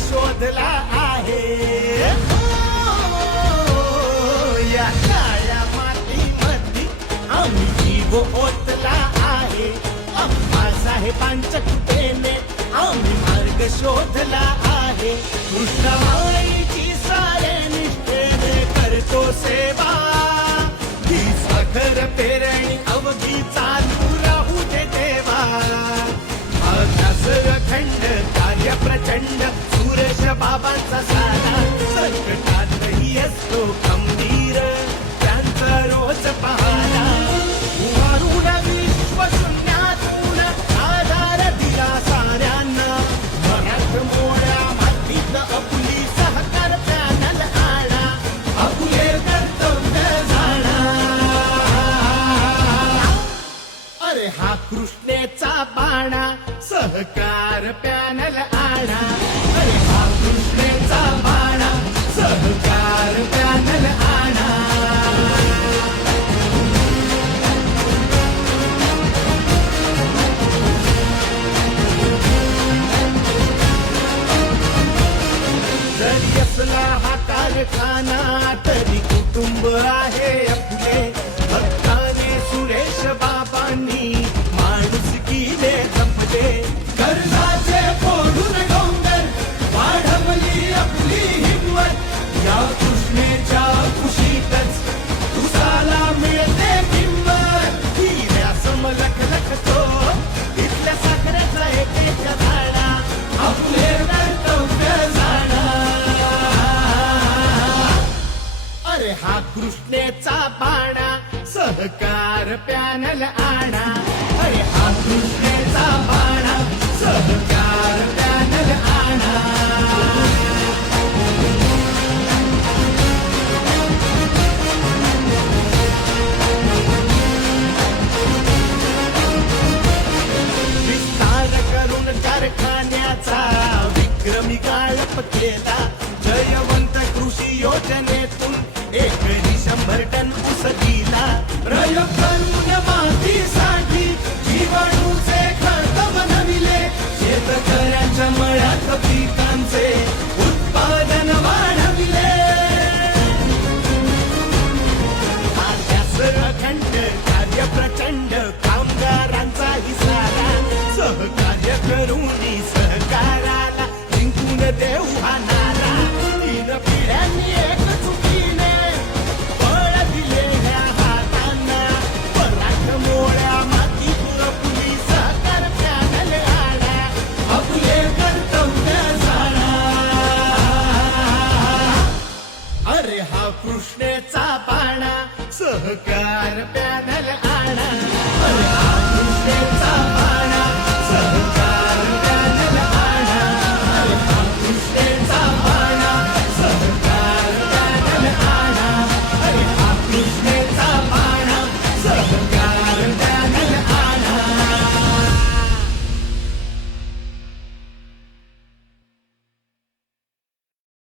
शोधला आहे. या काळ्या मातीमध्ये आम्ही जीव ओतला आहे. आप्पासाहेबांच्या कृपेने आम्ही मार्ग शोधला आहे. कृष्णामाईची सारे निष्ठेने करतो सेवा. ही साखर पेरणी अवघी चालू राहू दे देवा. अखंड कार्य प्रचंड सुरेश बाबांचा सारा. संकटातही असतो खंबीर त्यांचा रोज पहारा. उभारून विश्व शून्यातून आधार दिला साऱ्यांना. मनात मोळ्या मातीत आपुली सहकार पॅनल आला. आपुले कर्तव्य जाणा. अरे हा कृष्णेचा बाणा सहकार पॅनल आणा. अरे हा कृष्णेचा बाणा सहकार पॅनल आणा. जरी असला हा कारखाना तरी कुटुंब आहे आपले. भक्ताने सुरेश बाबांनी माणुसकीने जपले. कर्जाचे फोडून डोंगर वाढवली आपली हिंमत. या कृष्णेच्या कुशीतच तुसाला मिळते किंमत. हिऱ्या समलख लखतो इथल्या साखरेचा एक झाडा. आपले कर्तव्य जाणा. अरे हा कृष्णेचा बाणा सहकार पॅनल आणा. अरे हा कृष्णेचा बाणा सहकार पॅनल आणा. विस्तार करून कारखान्याचा विक्रमी गाळप केला. जयवंत कृषी योजनेतून एकरी 100 टन ऊस दिला. प्रयोग करून मातीसाठी जीवाणूचे खत बनविले. शेतकऱ्यांच्या मळ्यात पिकांचे